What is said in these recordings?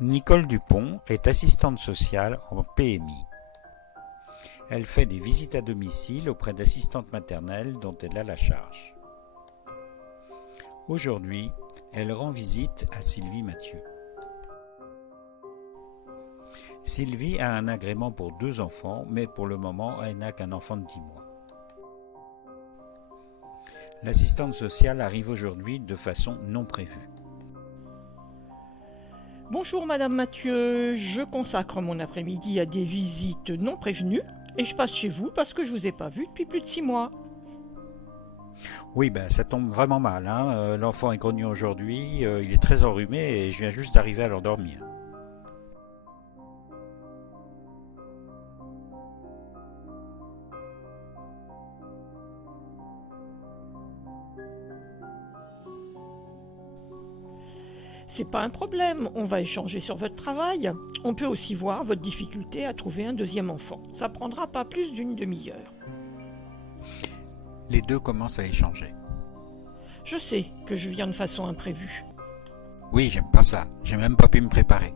Nicole Dupont est assistante sociale en PMI. Elle fait des visites à domicile auprès d'assistantes maternelles dont elle a la charge. Aujourd'hui, elle rend visite à Sylvie Mathieu. Sylvie a un agrément pour 2 enfants, mais pour le moment, elle n'a qu'un enfant de 10 mois. L'assistante sociale arrive aujourd'hui de façon non prévue. Bonjour Madame Mathieu, je consacre mon après-midi à des visites non prévenues et je passe chez vous parce que je vous ai pas vu depuis plus de 6 mois. Oui, ça tombe vraiment mal, hein. L'enfant est grognon aujourd'hui, il est très enrhumé et je viens juste d'arriver à l'endormir. C'est pas un problème, on va échanger sur votre travail. On peut aussi voir votre difficulté à trouver un deuxième enfant. Ça prendra pas plus d'une demi-heure. Les deux commencent à échanger. Je sais que je viens de façon imprévue. Oui, j'aime pas ça, j'ai même pas pu me préparer.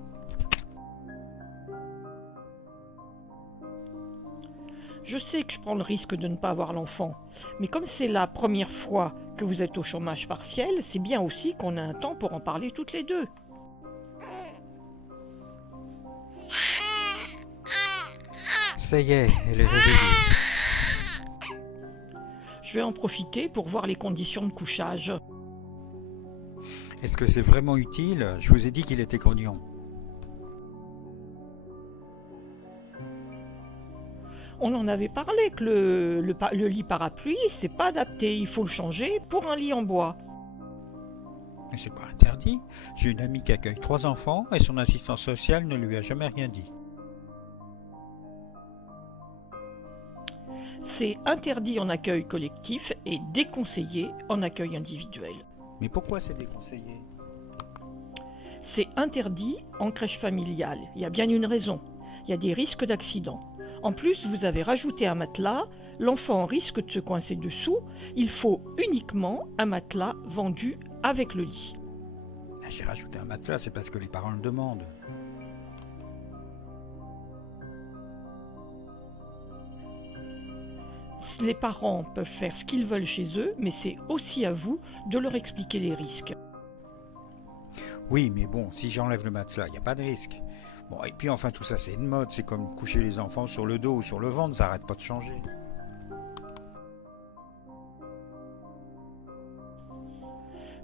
Je sais que je prends le risque de ne pas avoir l'enfant, mais comme c'est la première fois que vous êtes au chômage partiel, c'est bien aussi qu'on a un temps pour en parler toutes les deux. Ça y est, elle est réveillée. Je vais en profiter pour voir les conditions de couchage. Est-ce que c'est vraiment utile? Je vous ai dit qu'il était grognon. On en avait parlé que le lit parapluie, c'est pas adapté, il faut le changer pour un lit en bois. Mais c'est pas interdit. J'ai une amie qui accueille 3 enfants et son assistant social ne lui a jamais rien dit. C'est interdit en accueil collectif et déconseillé en accueil individuel. Mais pourquoi c'est déconseillé? C'est interdit en crèche familiale, il y a bien une raison. Il y a des risques d'accident. En plus, vous avez rajouté un matelas, l'enfant risque de se coincer dessous, il faut uniquement un matelas vendu avec le lit. J'ai rajouté un matelas, c'est parce que les parents le demandent. Les parents peuvent faire ce qu'ils veulent chez eux, mais c'est aussi à vous de leur expliquer les risques. Oui, mais bon, si j'enlève le matelas, il n'y a pas de risque. Bon, et puis enfin tout ça c'est une mode, c'est comme coucher les enfants sur le dos ou sur le ventre, ça n'arrête pas de changer.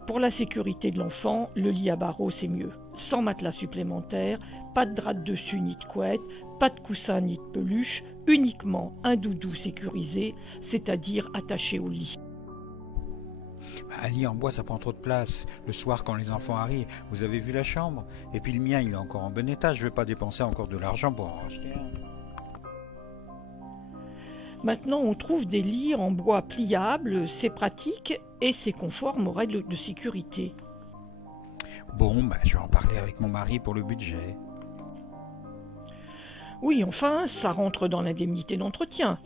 Pour la sécurité de l'enfant, le lit à barreaux c'est mieux. Sans matelas supplémentaire, pas de drap de dessus ni de couette, pas de coussin ni de peluche, uniquement un doudou sécurisé, c'est-à-dire attaché au lit. Un lit en bois ça prend trop de place. Le soir quand les enfants arrivent, vous avez vu la chambre? Et puis le mien il est encore en bon état, je ne vais pas dépenser encore de l'argent pour en racheter un. Maintenant, on trouve des lits en bois pliables, c'est pratique et c'est conforme aux règles de sécurité. Bon, je vais en parler avec mon mari pour le budget. Oui, enfin, ça rentre dans l'indemnité d'entretien.